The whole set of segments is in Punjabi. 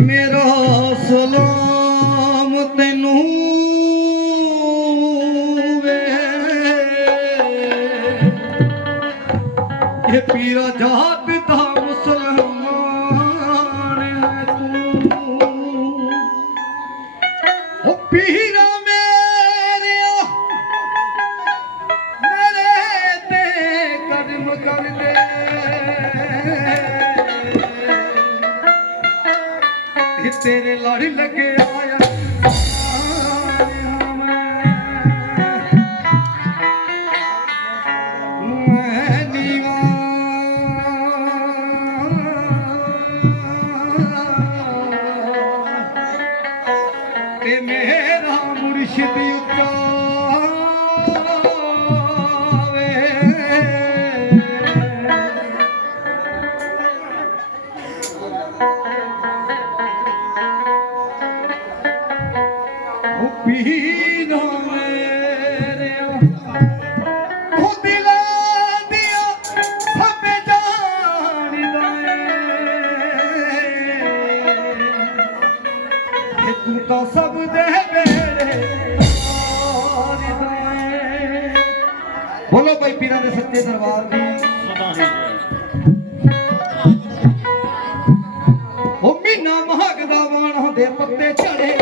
ਮੇਰਾ ਸਲਾਮ ਤੈਨੂੰ ਵੇ। ਇਹ ਪੀਰਾ ਜਾਤ ਦਾ ਮੁਸਲਮਾਨ ਹੈ ਤੂੰ। ਉਹ ਪੀਰਾ ਮੇਰਿਆ ਮੇਰੇ ਤੇ ਕਦਮ ਕਰ ਤੇਰੇ ਲੜ ਲੱਗੇ ਆਇਆ। ਮੈਂ ਨੀਵਾਂ। ਤੇ ਮੇਰਾ ਮੁਰਸ਼ਿਦ ਵੇ ਉਹ ਮੇਰਿਆ ਉਹ ਦਿਲਾਂ ਦੀਆਂ ਸਭੇ ਜਾਣਦਾ ਏ। ਤੂੰ ਤਾਂ ਸਭ ਦੇ ਮੇਰੇ ਬੋਲੋ ਭਾਈ ਪੀਰਾਂ ਦੇ ਸੱਚੇ ਦਰਬਾਰ ਦੀ। ਉਹ ਮਹੀਨਾ ਮਹਾਗ ਦਾ ਵਾਣ ਹੁੰਦੇ ਪੱਤੇ ਝੜੇ।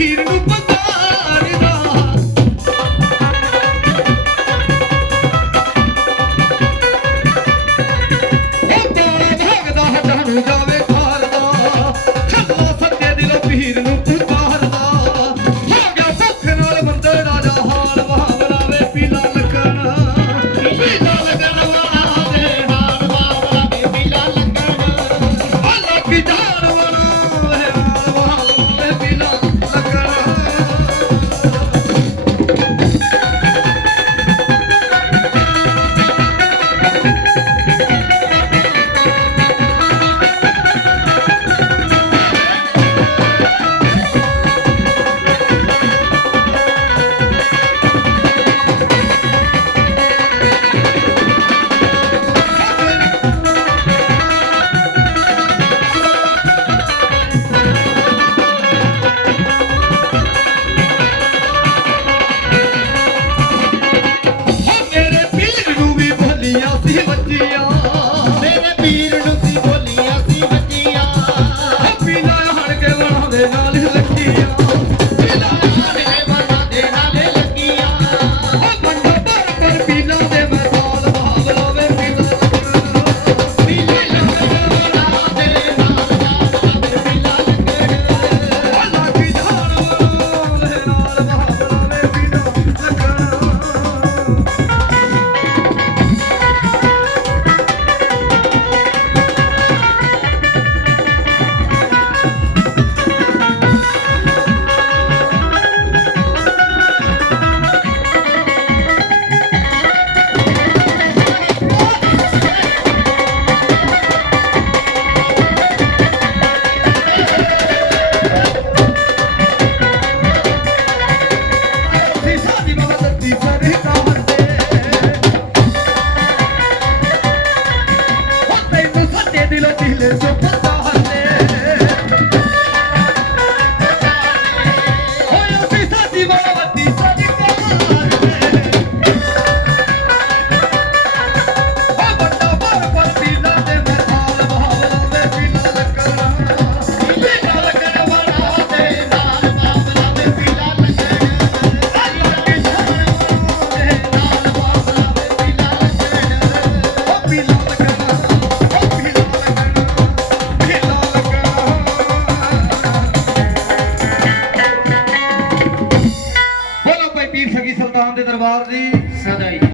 பகிர்ந்து Ale, ale. ਬੋਲੋ